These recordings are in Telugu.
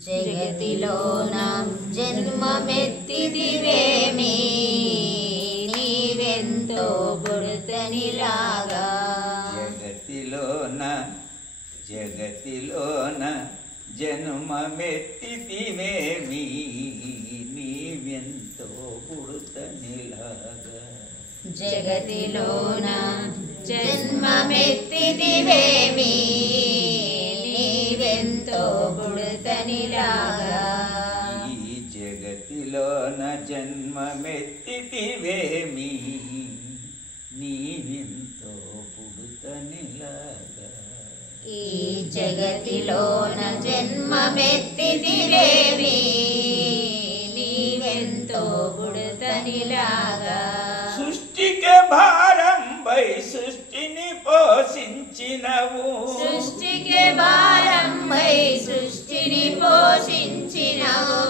జగతిలోన జన్మమెత్తితివేమి నీవెంతో బుడతనిలాగా జగతిలోన జన్మమెత్తితివేమి నీవెంతో బుడతనిలాగా జగతిలోన జన్మమెత్తితివేమి నీవెంతో బుడతనిలాగా ఈ జగతిలోన జన్మమెత్తితివేమి నీవెంతో బుడతనిలాగా ఈ జగతిలోన జన్మమెత్తితివేమి నీవెంతో బుడతనిలాగా సృష్టికి భారంపై సృష్టిని పోషించినవు సృష్టికి భారంపై సృష్టిని పోషించినవు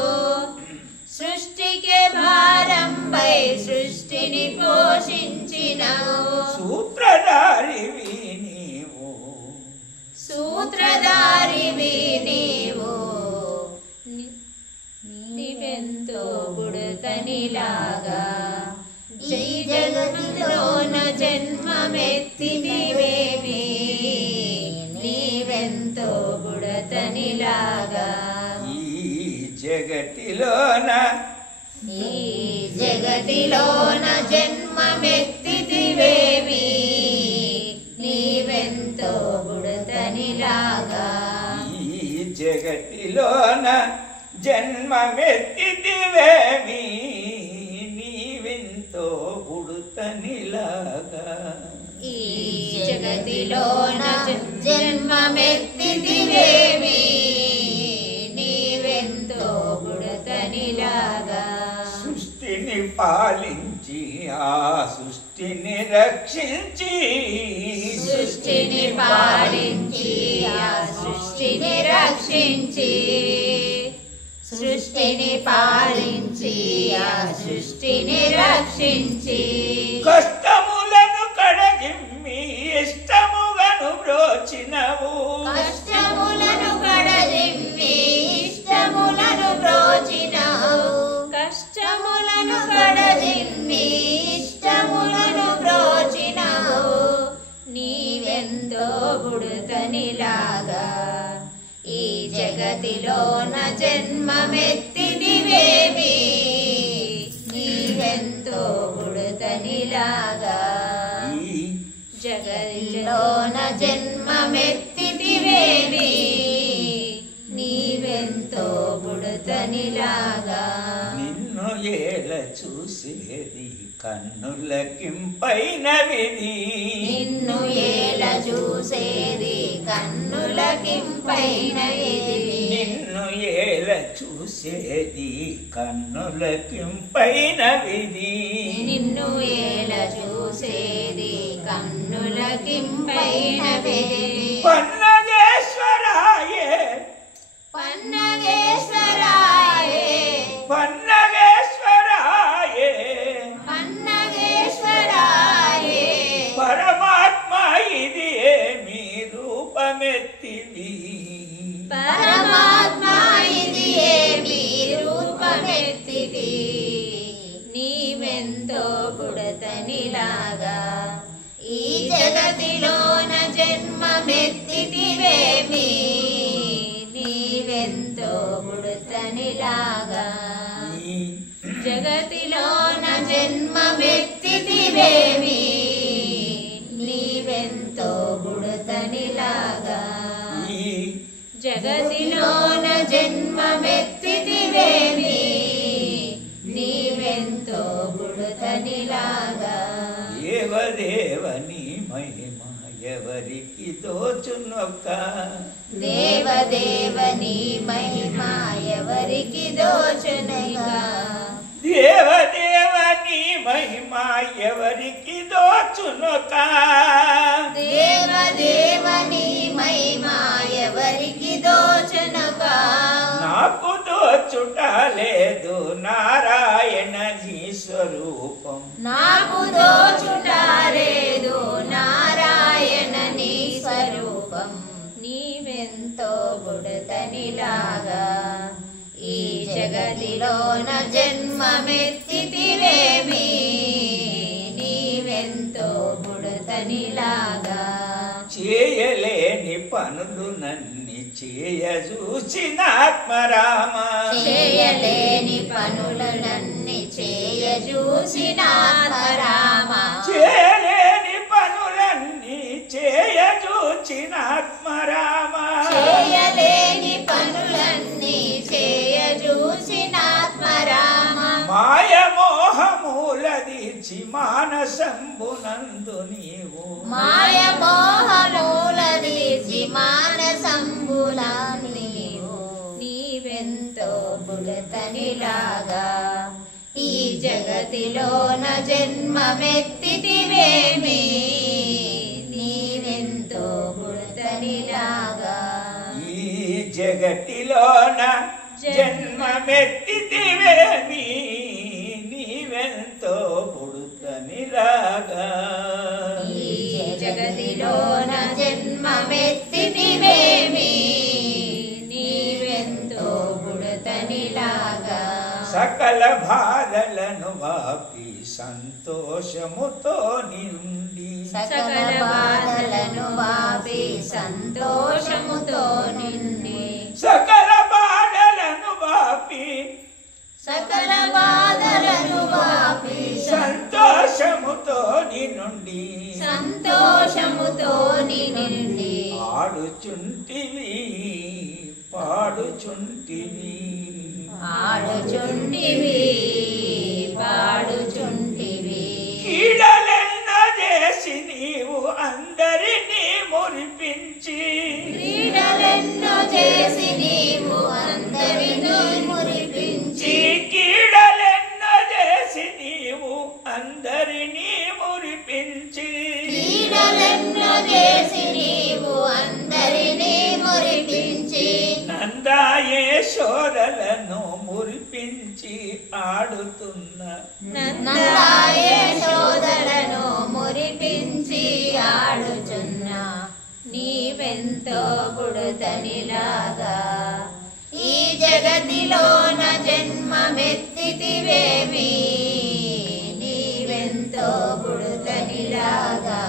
సృష్టికి భారంపై సృష్టిని పోషించినవు సూత్రధారివి నీవు సూత్రధారివి నీవు నీవెంతో బుడతనిలాగా ఈ జగతిలోన జన్మమెత్తితివేమి నీవెంతో బుడతనిలాగా ఈ జగతిలోన జన్మమెత్తితివేమి నీవెంతో బుడతనిలాగా ఈ జగతిలోన జన్మమెత్తితివేమి నీవెంతో బుడతనిలాగా ఈ జగతిలోన జన్మమెత్తితివేమి నీవెంతో బుడతనిలాగా సృష్టిని పాలించి ఆ సృష్టిని రక్షించి సృష్టిని పాలించి ఆ సృష్టిని రక్షించి సృష్టిని పాలించి ఆ సృష్టిని రక్షించి కష్టములను కడజిమ్మి ఇష్టముగను బ్రోచినవు కష్టములను కడజిమ్మి ఇష్టములను బ్రోచినవు కష్టములను కడజిమ్మి ఇష్టములను బ్రోచినవు నీవెంతో బుడతనిలాగా ఈ జగతిలోన జన్మమెత్తితివేమి నీవెంతో బుడతనిలాగా ఈ జగతిలోన జన్మమెత్తితివేమి నీవెంతో బుడతనిలాగా నిన్ను ఏల చూసేది కన్నులకింపైనవిది నిన్ను ఏల చూసేది కన్నులకింపైనది నిన్ను ఏల చూసేది కన్నులకింపైనవిది నిన్ను ఏల చూసేది కన్నులకింపైనది పన్నగేశ్వరాయే పన్నగేశ్వరాయే పన్నగేశ్వరాయే పన్నగేశ్వరాయే పరమాత్మ ఇది ఏమి రూపమెత్తివి పరమాత్మ ఇది ఏమి రూపమెత్తిది నీవెంతో బుడతనిలాగా ఈ జగతిలోన జన్మమెత్తితివేమి నీవెంతో బుడతనిలాగా ఈ జగతిలోన జన్మమెత్తితివేమి నీవెంతో బుడతనిలాగా ఈ జగతిలోన జన్మమెత్తితివేమి నీవెంతో బుడతనిలాగా దేవదేవని మహిమ ఎవరికి దోచునొక్క దేవదేవని మహిమ ఎవరికి దోచునగా దేవదేవని మహిమ ఎవరికి దోచునొక్క దేవదేవని మహిమ ఎవరికి దోచునగా నాకు దోచుట లేదు నారాయణ నీ స్వరూపం నాకు దోచుట లేదు నారాయణ నీ స్వరూపం నీవెంతో బుడతనిలాగా జగతిలోన జన్మమెత్తితివేమి నీవెంతో బుడతనిలాగా చేయలేని పనులు నన్ని చేయ చూసిన ఆత్మరామ చేయలేని పనులన్నీ చేయ చూసిన ఆత్మరామ చేయలేని పనులన్నీ చేయ చూచిన ఆత్మరామ చేయలేని పనులన్నీ చేయ చూసిన ఆత్మరామ మాయ మోహమూల దీచి మానసంబునందు నీవు మాయ మోహమూలదీచి మానసంబుల నీవు నీవెంతో బుడతనిలాగా ఈ జగతిలోన జన్మమెత్తితివేమి నీవెంతో బుడతనిలాగా ఈ జగతిలోన జన్మమెత్తితివేమి నీవెంతో బుడతనిలాగా ఈ జగతిలోన జన్మమెత్తితివేమి నీవెంతో బుడతనిలాగా సకల బాధలను వాపి సంతోషముతో నిండి సకల బాధలను వాపి సంతోషముతో నిండి సకల బాధలను వాపి సకల బాధలను వాపి సంతోషముతో నుండి సంతోషముతో నిండి ఆడుచుంటివి పాడుచుంటివి ఆడుచుంటివి పాడుచుంటివి కీడలెన్నో చేసి నీవు అందరినీ మురిపించి క్రీడలెన్నో చేసి నీవు అందరినీ మురిపించి కీడలెన్నో చేసి నీవు అందరినీ మురిపించి క్రీడలెన్నో చేసి నీవు అందరినీ మురిపించి నందాయే శోధలను మురిపించి ఆడుతున్న నందాయ శోదలను మురిపించి ఆడుచున్న నీవెంతో బుడతనిలాగా ఈ జగతిలోన జన్మమెత్తితివేమి నీవెంతో బుడతనిలాగా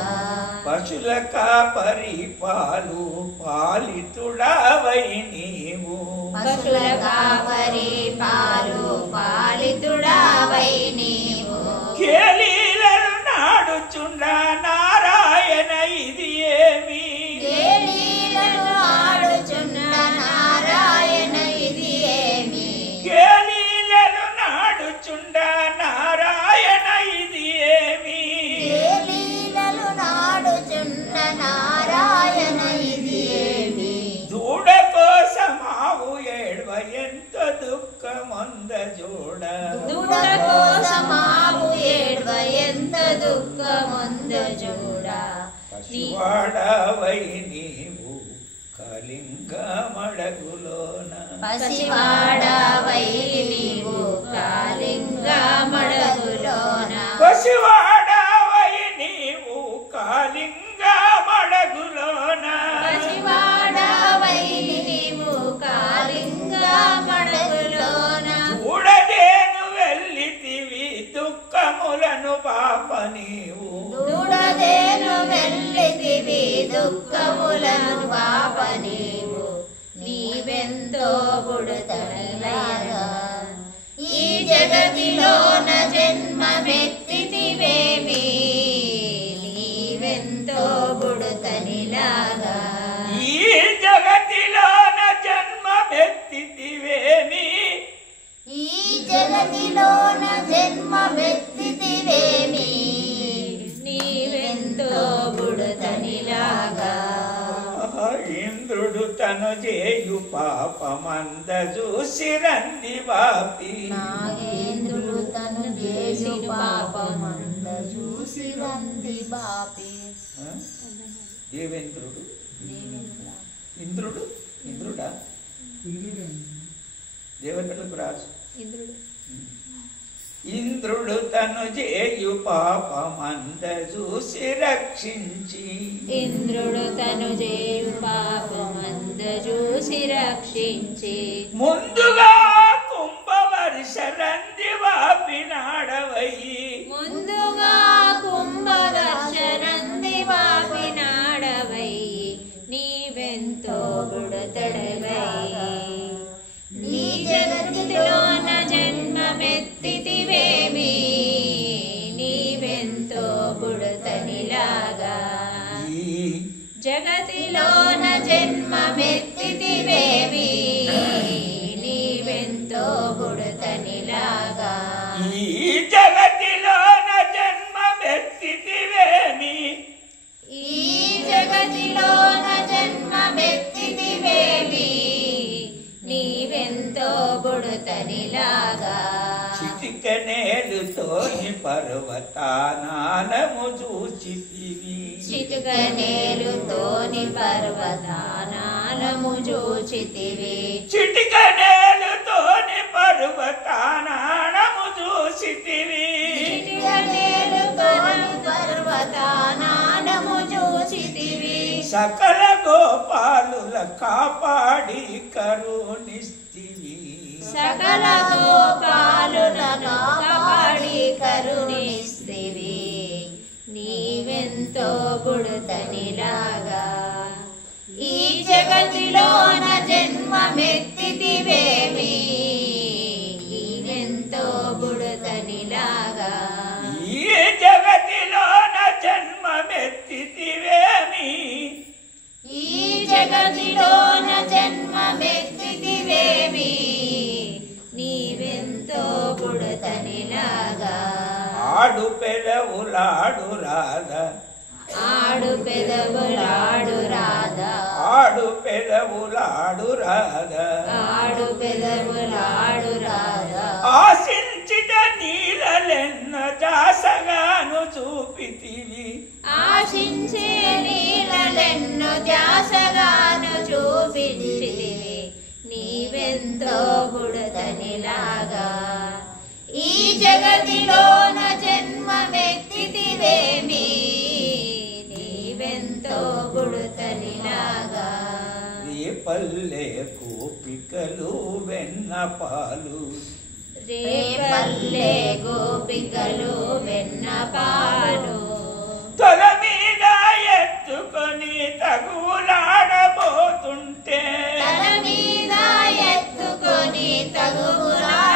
పశుల కాపరి పాలు పాలితుడవై నీవు పశుల కాపరి పాలు పాలితుడావై నీవు కేలీలను నాడుచుండ నారాయణ ఇది ఏమి కేలీలను ఆడుచున్న నారాయణ ఇది ఏమి కేలీలను నాడుచుండ నారాయణ ఇది ఏమి కేలీలలు నాడుచున్న నారాయణ ఇది ఏమి దూడ కోసమావు ఏడ్వ ఎంత దుఃఖమంద జోడ దూడ కోసమావు ఏడ్వ ఎంత దుఃఖముంద చూడ పశువాడవై నీవు కళింగ మడగులోన పసివాడవై నీవు కాలింగ మడగులోన పశువాడవై నీవు కాళింగ మడగులోన పసివాడవై నీవు కాలింగ మడగులోన చూడదేను వెళ్ళితివి దుఃఖములను పాప నీవు దూడదేను వెళ్ళితివి దుఃఖములను పాప నీవు నీవెంతో బుడతనిలాగా ఈ జగతిలోన జన్మమెత్తితివేమి నీవెంతో బుడతనిలాగా ఈ జగతిలోన జన్మమెత్తితివేమి ఈ జగతిలోన జన్మమెత్తితివేమి నీవెంతో బుడతనిలాగా ఇంద్రుడు తను చేయు పాపమంద చూసి రంది బాపి నాగేంద్రుడు తను చేసి పాపమంద చూసి రంది బాపి దేవేంద్రుడు ఇంద్రుడు ఇంద్రుడా దేవతలకు రాజు ఇంద్రుడు తను చేయు పాపమంద చూసి రక్షించి ఇంద్రుడు తను చేయు పాపమంద చూసి రక్షించి ముందుగా కుంభ నీవెంతో బుడతనిలాగా చిటికనేలుతోని పర్వతానానము చూచితివి చిటికనేలుతోని పర్వతానాలము చూచితివి చిటికనేలుతోని పర్వతానానము చూచితివి చిటికనేలుతోని పర్వతానాలము చూచితివి సకల గోపాలుల కాపాడి కరుణిస్తివి సకల గోపాలులను కాపాడి కరుణిస్తివి నీవెంతో బుడతనిలాగా ఈ జగతిలోన జన్మమెత్తితివేమి నీవెంతో బుడతనిలాగా ఈ జగతిలోన జన్మమెత్తితివేమి ఈ జగతిలోన జన్మమెత్తితివేమి నీవెంతో బుడతనిలాగా ఆడు పెదవులాడు రాధా ఆడు పెదవులాడు రాధా ఆడు పెదవులాడు రాధా ఆడు పెదవులాడు రాధా ఆశించిత నీలలెన్న దాసగాను చూపితివి ఆశించే నీలెన్నో ధ్యాసగాను చూపించితివి నీవెంతో బుడతనిలాగా ఈ జగతిలోన జన్మమెత్తితివేమి నీవెంతో బుడతనిలాగా రేపల్లె కోపికలు వెన్న పాలు రేపల్లె గోపికలు వెన్న పాలు తల మీద ఎత్తుకొని తగులాడబోతుంటే తల మీద ఎత్తుకొని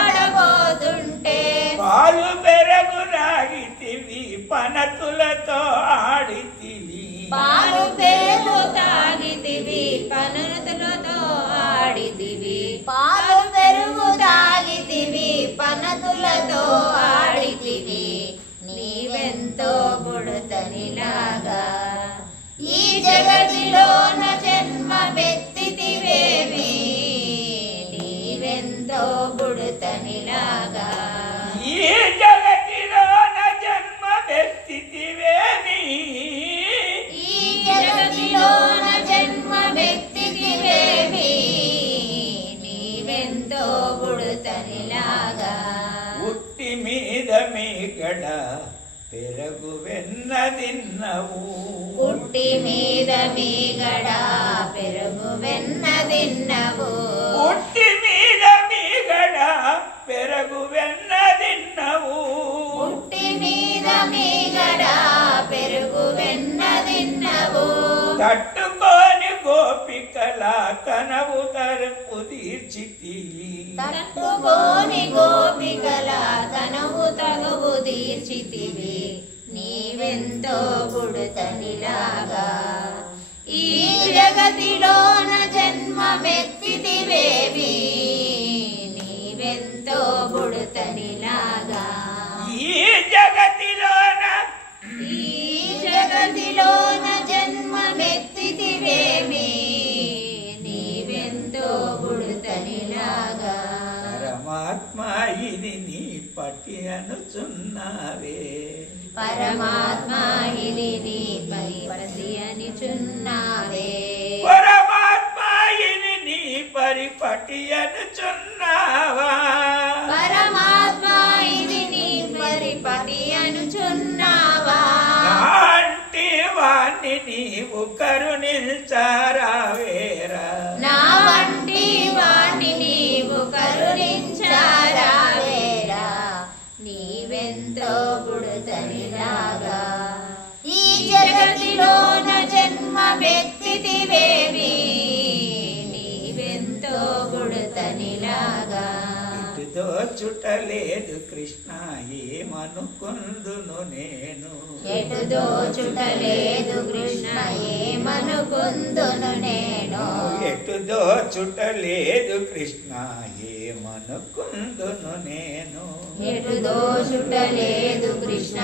తగులాడబోతుంటే పాలు పెరగు రాగితివి పనతులతో ఆడితివి పాలు పెరుగు తాగితివి పనతులతో ఆడితివి పాలు పెరుగు తాగితివి పనతులతో ఆడితివి నీవెంతో బుడతనిలాగా ఈ జగతిలోన జన్మమెత్తితివేమి నీవెంతో బుడతనిలాగా ఈ జగతిలోన జన్మమెత్తితివేమి ఈ జగతిలోన జన్మమెత్తితివేమి నీవెంతో బుడతనిలాగా ఉట్టి మీద మీగడ పెరగు వెన్నదిన్నవు పుట్టి మీద మీగడ పెరుగు వెన్నదిన్నవు ఉట్టి మీద మీగడ పెరగు వెన్నదిన్నవు పుట్టి మీద మీగడ పెరుగు వెన్నదిన్నవు తట్టుకొని గోపికల కనవు తరపు తీర్చితివి తట్టుకోని గోపికల తనువు తగువు తీర్చితివి నీవెంతో బుడతనిలాగా ఈ జగతిలోన జన్మమెత్తితివేవి నీవెంతో బుడతనిలాగా ఈ జగతిలోన ఈ జగతిలోన జన్మమెత్తితివేమి నీవెంతో బుడతనిలాగా పరమాత్మ ఇది నీ పట్టి అనుచున్నావే పరమాత్మ ఇది నీపై పసి అనిచున్నావే పరమాత్మ ఇది నీ పరిపటి అనుచున్నావా పరమాత్మ ఇది నీ పరిపటి అనుచున్నావా నాంటి వాణ్ణి నీవు కరుణించారావేరా నా వంటి వాణ్ణి నీవు కరుణించారావేరా నీవెంతో బుడతనిలాగా ఈ జగతిలోన జన్మమెత్తితివేమి నీవెంతో బుడతనిలాగా ఇటుదో చుట్టలేదు కృష్ణ ఏమనుకుందును నేను ఎటు దోచుటలేదు కృష్ణ ఏమనుకుందును నేను ఎటు దోచుటలేదు కృష్ణ ఏమనుకుందును నేను ఎటు దోచుటలేదు కృష్ణ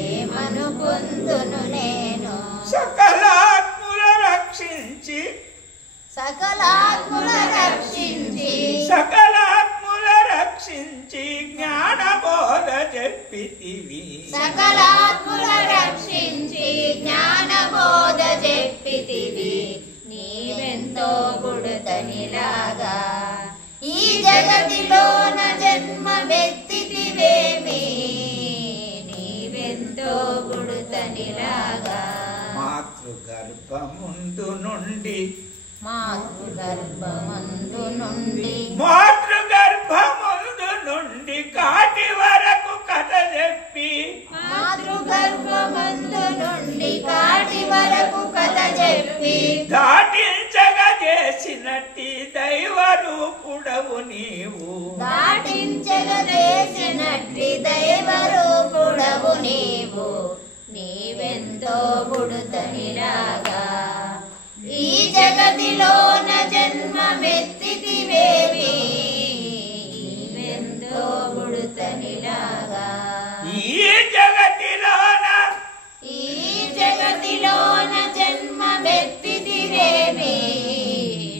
ఏమనుకుందును నేను సకలాత్ముల రక్షించి సకలాత్ముల రక్షించి సకలాత్ముల రక్షించి జ్ఞానబోధ చెప్పితివి సకలాత్ముల రక్షించి జ్ఞానబోధ చెప్పితివి నీవెంతో గుడుతనిలాగా ఈ జగతిలోన జన్మమెత్తితివేమి నీవెంతో గుడుతనిలాగా మాతృగర్భముందు నుండి మాతృగర్భమందు నుండి మాతృగర్భముందు నుండి కాటి వరకు కథ చెప్పి మాతృగర్భమందు నుండి కాటి వరకు కథ చెప్పి దాటించగా చేసినట్టి దైవ రూపుడవు నీవు దాటించగా చేసినట్టి దైవ రూపుడవు నీవు నీవెంతో గుడుతనిలాగా ఈ జగతిలోన జన్మమెత్తితివేమి నీవెంతో గుడుతనిలాగా ఈ జగతిలోన జన్మమెత్తితివేమి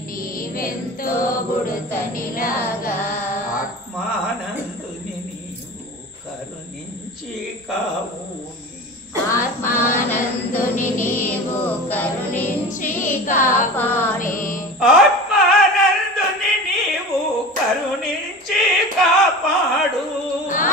నీవెంతో గుడుతనిలాగా ఆత్మానందుని నీవు కరుణించి కావు ఆత్మానందుని నీవు కరుణించి కాపాడే ఆత్మానందుని నీవు కరుణించి కాపాడు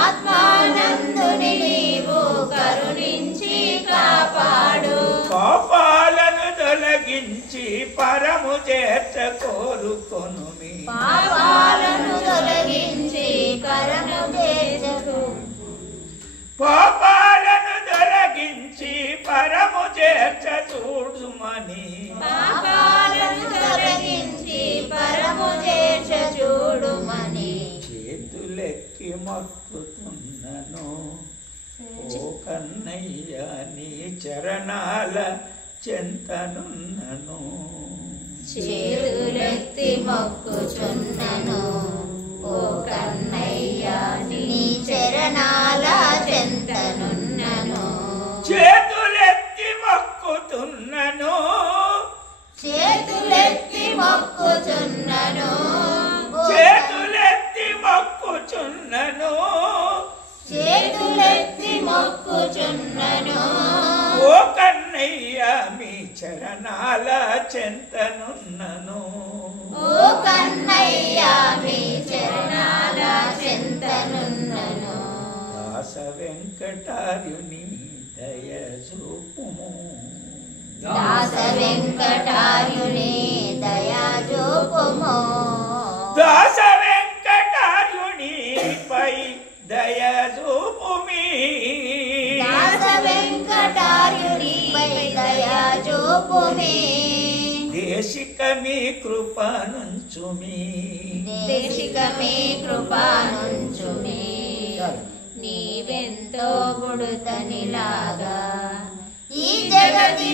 ఆత్మానందుని నీవు కరుణించి కాపాడు పాపాలను తొలగించి పరము చేర్చ కోరుకొనుమి పాపాలను తొలగించి పరము చేర్చు పాపాలను తొలగించి పరము చేర్చ చూడుమని పాపాలను తొలగించి పరము చేర్చ చూడుమని చేతులెక్కి మొక్కుతున్నను ఓ కన్నయ్య నీ చరణాల చెంతనున్నను చేతులెత్తి మొక్కుచున్నను ఓ కన్నయ్య నీ చరణాల చెంతనున్నను చేతులెత్తి మొక్కుతున్నను చేతులెత్తి మొక్కుచున్నను చేతులెత్తి మొక్కుచున్నను చేతులెత్తి మొక్కుచున్నను ఓ కన్నయ్య మీ చరణాల చెంతనున్నను ఓ కన్నయ్య మీ చరణాల చెంతనున్నను దాస వెంకటార్యుని దయ చూపుము దాస వెంకటార్యుని దయా చూపుము దాస వెంకటార్యుని పై దయ చూపుమి దాస వెంకటార్యుని దయా చూపుమి దేశిక మీ కృప నుంచుమి దేశిక మీ కృపానుంచుమి నీవెంతో గుడుతనిలాగా ఈ జగతి